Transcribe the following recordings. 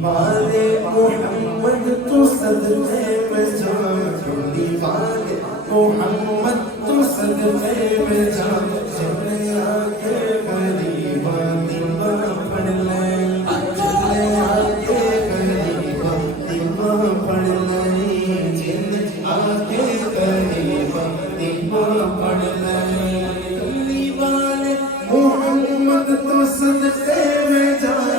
दीवाने मोहम्मद तो सदके में जाऊं, दीवाने मोहम्मद तो सदके में जाऊं, चले आके गरीबा दीवा पढ़ ले, चले आके गरीबा दीवा पढ़ ले, चले आके गरीबा दीवा पढ़ ले। दीवाने मोहम्मद तो सदके में जाऊं,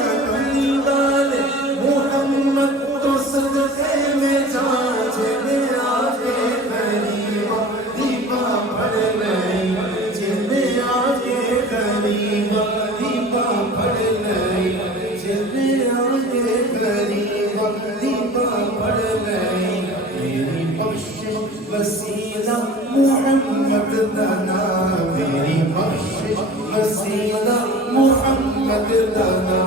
दीवाने मोहम्मद तो सदके में जाऊं, चले आके गरीबा दीवा पढ़ ले, चले आके गरीबा दीवा पढ़ ले, चले आके गरीबा दीवा पढ़ ले। मेरी बख्शिश वसीला मोहम्मद दाना, मेरी बख्शिश वसीला मोहम्मद दाना,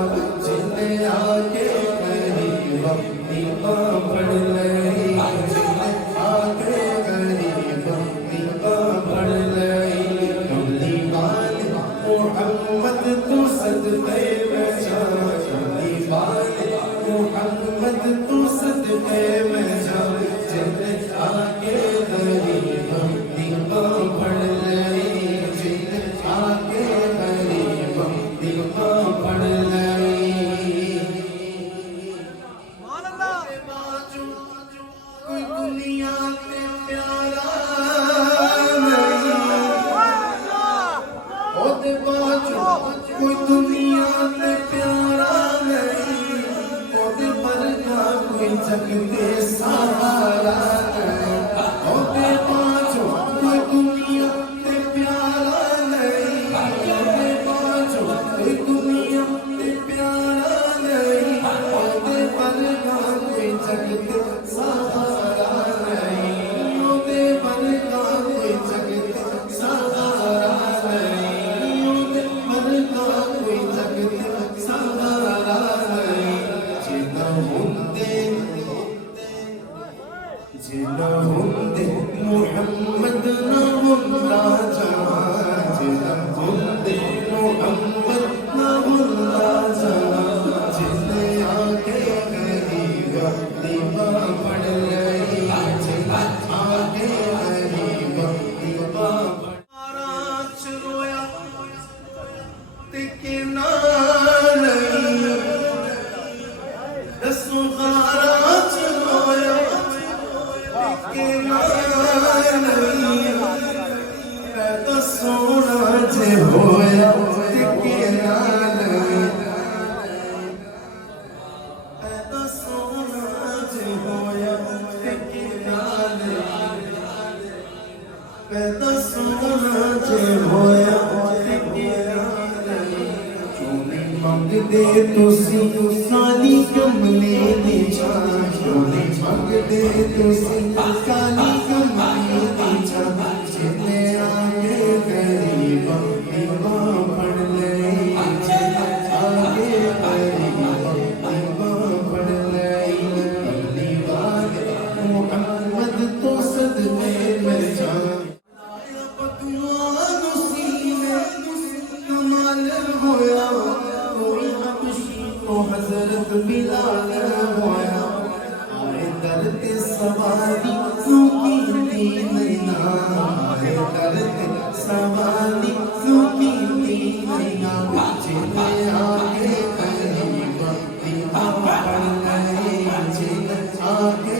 चले आके गरीबा दीवा पढ़ ले, चले आके गरीबा दीवा पढ़ ले। कमली वाले मोहम्मद तो सदके में जाऊं, कमली वाले मोहम्मद तो सदके में जाऊं, चले आके गरीबा दीवा पढ़ ले, चले आके गरीबा दीवा पढ़ ले। कोई दुनिया पे प्यारा नहीं, ओदे बाजू कोई दुनिया पे प्यारा नहीं, ओदे वर्गा कोई जग दे सहारा नहीं, ओदे बाजू कोई दुनिया पे प्यारा नहीं, ओदे बाजू कोई दुनिया पे प्यारा नहीं, ओदे वर्गा कोई जग दे सहारा नहीं, ओदे वर्गा कोई जग दे सहारा नहीं, ओदे वर्गा कोई जग दे सहारा नहीं। जिना हुंदे मुहम्मद ना हुंदा जहां, जिना हुंदे मुहम्मद ना हुंदा जहां, चले आके गरीबा दीवा पढ़ ले, चले आके गरीबा दीवा पढ़ रोया ते के ना नहीं, दसो गारा रोया के ना नहीं, पैदा सोना जे होया ते के ना नहीं, पैदा सोना जे होया ते के ना नहीं, पैदा सोना जे होया ते के ना नहीं। क्यों नहीं मंगदे तुसी काली कमली दी छां, क्यों नहीं मंगदे तुसी काली कमली दी छां, चले आके गरीबा दीवा पढ़ ले, चले आके गरीबा दीवा पढ़ ले। कमली वाले मोहम्मद तो सदके में जाऊं, आया बदुआ नसीने कमाल होया, कोई हबशी को हजरत बिलाल होया, आए दर ते सवारी सूकी दी नैना, आए दर ते सवारी सूकी दी नैना, चले आके गरीबा दीवा पढ़ ले, चले आके